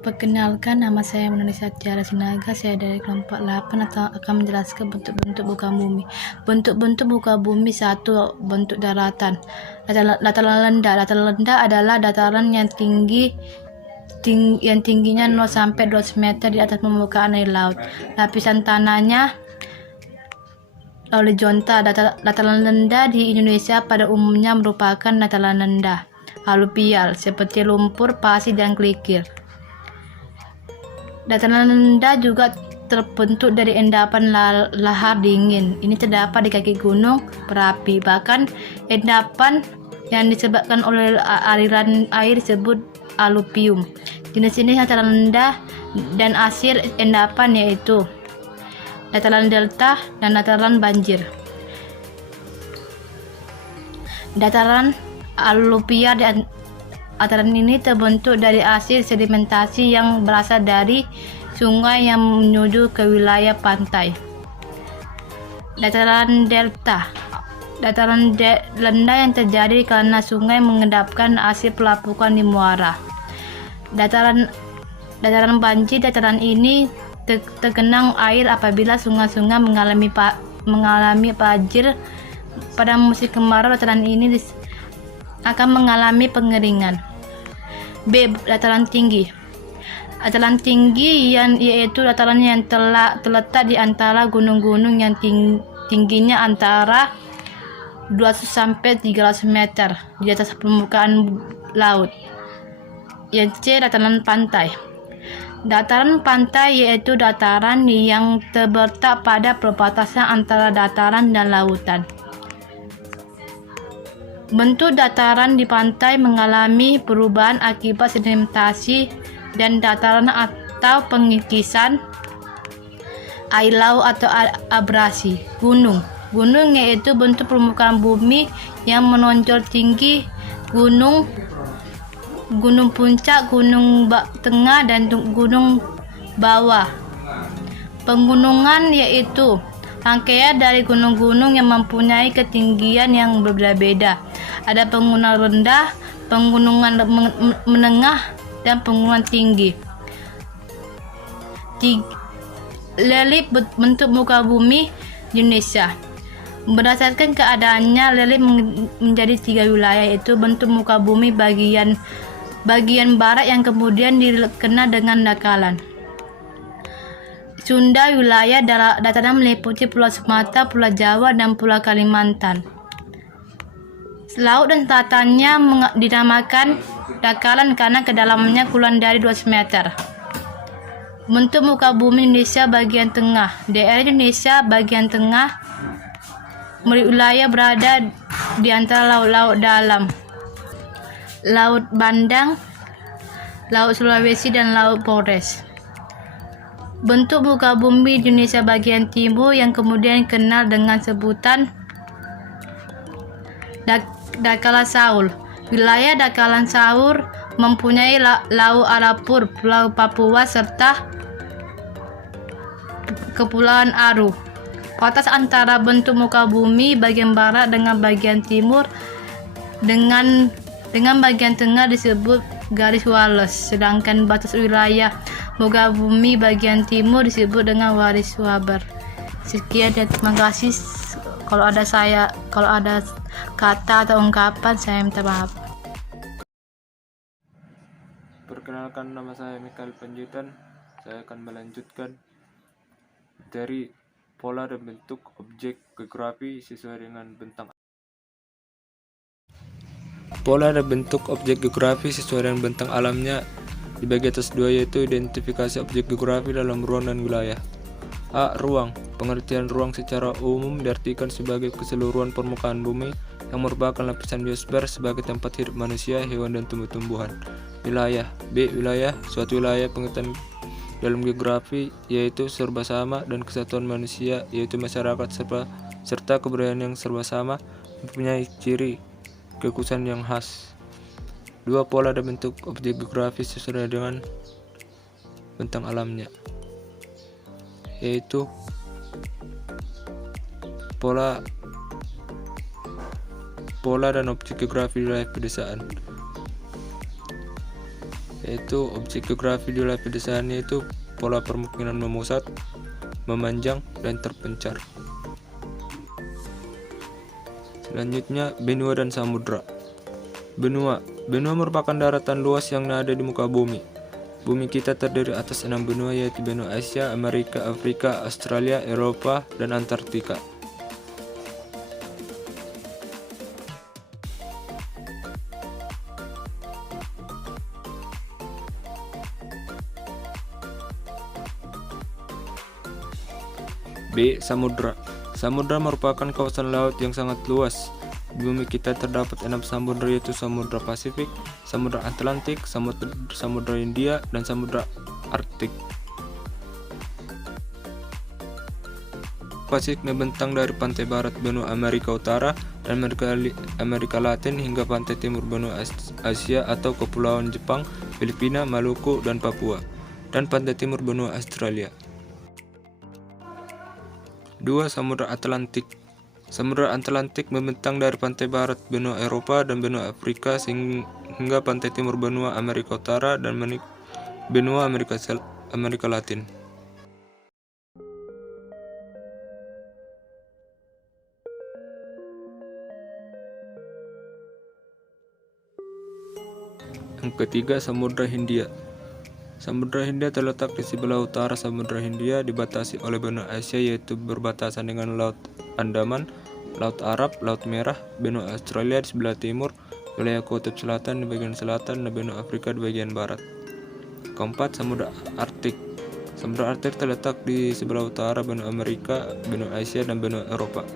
Perkenalkan, nama saya Munani Satyara Sinaga. Saya dari kelompok 8 atau akan menjelaskan bentuk-bentuk muka bumi. Bentuk-bentuk muka bumi: 1. Bentuk daratan. Dataran rendah. Dataran rendah adalah dataran yang tingginya 0 sampai 200 meter di atas permukaan air laut. Lapisan tanahnya horizontal. Dataran rendah di Indonesia pada umumnya merupakan dataran rendah aluvial seperti lumpur, pasir, dan kerikil. Dataran rendah juga terbentuk dari endapan lahar dingin. Ini terdapat di kaki gunung berapi. Bahkan endapan yang disebabkan oleh aliran air disebut aluvium. Jenis ini dataran rendah dan hasil endapan yaitu dataran delta dan dataran banjir. Dataran aluvial dan dataran ini terbentuk dari hasil sedimentasi yang berasal dari sungai yang menuju ke wilayah pantai. Dataran delta. Dataran rendah yang terjadi karena sungai mengendapkan hasil pelapukan di muara. Dataran banjir. Dataran ini tergenang air apabila sungai-sungai mengalami banjir pada musim kemarau. Dataran ini akan mengalami pengeringan. B. Dataran tinggi. Dataran tinggi yaitu dataran yang terletak di antara gunung-gunung yang tingginya antara 200 sampai 300 meter di atas permukaan laut. Yang C. Dataran pantai. Dataran pantai yaitu dataran yang terletak pada perbatasan antara dataran dan lautan. Bentuk dataran di pantai mengalami perubahan akibat sedimentasi dan dataran atau pengikisan air laut atau abrasi. Gunung yaitu bentuk permukaan bumi yang menonjol tinggi. Gunung puncak, gunung tengah, dan gunung bawah. Pegunungan yaitu rangkaian dari gunung-gunung yang mempunyai ketinggian yang berbeda-beda. Ada pegunungan rendah, pegunungan menengah, dan pegunungan tinggi. Relief bentuk muka bumi Indonesia. Berdasarkan keadaannya, relief menjadi 3 wilayah, yaitu bentuk muka bumi bagian barat yang kemudian dikenal dengan dataran Sunda. Wilayah dataran meliputi Pulau Sumatera, Pulau Jawa, dan Pulau Kalimantan. Laut dan telatannya dinamakan dataran karena kedalamannya kurang dari 200 meter. Bentuk muka bumi Indonesia bagian tengah. Daerah Indonesia bagian tengah wilayah berada di antara laut-laut dalam, Laut Bandang, Laut Sulawesi, dan Laut Flores. Bentuk muka bumi Indonesia bagian timur yang kemudian dikenal dengan sebutan Dataran Saur. Wilayah Dataran Saur mempunyai Laut Arafura, Pulau Papua, serta Kepulauan Aru. Batas antara bentuk muka bumi bagian barat dengan bagian timur dengan bagian tengah disebut garis Wallace, sedangkan batas wilayah muka bumi bagian timur disebut dengan garis Weber. Sekian dan terima kasih. Kalau ada kata atau ungkapan, saya minta maaf. Perkenalkan, nama saya Mikael Panjutan. Saya akan melanjutkan dari pola dan bentuk objek geografi sesuai dengan bentang. Pola dan bentuk objek geografi sesuai dengan bentang alamnya dibagi atas 2, yaitu identifikasi objek geografi dalam ruang dan wilayah. A. Ruang. Pengertian ruang secara umum diartikan sebagai keseluruhan permukaan bumi yang merupakan lapisan biosfer sebagai tempat hidup manusia, hewan, dan tumbuh-tumbuhan. Wilayah. B. Wilayah. Suatu wilayah pengertian dalam geografi yaitu serba sama dan kesatuan manusia, yaitu masyarakat serta kebudayaan yang serba sama mempunyai ciri kekhususan yang khas. 2. Pola dan bentuk objek geografi sesuai dengan bentang alamnya, yaitu pola dan objek geografi wilayah pedesaan. yaitu objek geografi di wilayah pedesahannya itu pola permukiman memusat, memanjang, dan terpencar. Selanjutnya, benua dan samudra. Benua merupakan daratan luas yang ada di muka bumi. Bumi kita terdiri atas 6 benua, yaitu benua Asia, Amerika, Afrika, Australia, Eropa, dan Antartika. B. Samudra. Samudra merupakan kawasan laut yang sangat luas. Di bumi kita terdapat 6 samudra, yaitu Samudra Pasifik, Samudra Atlantik, Samudra Hindia, dan Samudra Arktik. Pasifik membentang dari pantai barat benua Amerika Utara dan Amerika Latin hingga pantai timur benua Asia atau kepulauan Jepang, Filipina, Maluku, dan Papua, dan pantai timur benua Australia. 2. Samudra Atlantik. Samudra Atlantik membentang dari pantai barat benua Eropa dan benua Afrika hingga pantai timur benua Amerika Utara dan benua Amerika Latin. Yang ketiga, Samudra Hindia. Samudra Hindia terletak di sebelah utara Samudra Hindia, dibatasi oleh benua Asia, yaitu berbatasan dengan Laut Andaman, Laut Arab, Laut Merah, benua Australia di sebelah timur, wilayah Kutub Selatan di bagian selatan, dan benua Afrika di bagian barat. Keempat, Samudra Arktik. Samudra Arktik terletak di sebelah utara benua Amerika, benua Asia, dan benua Eropa.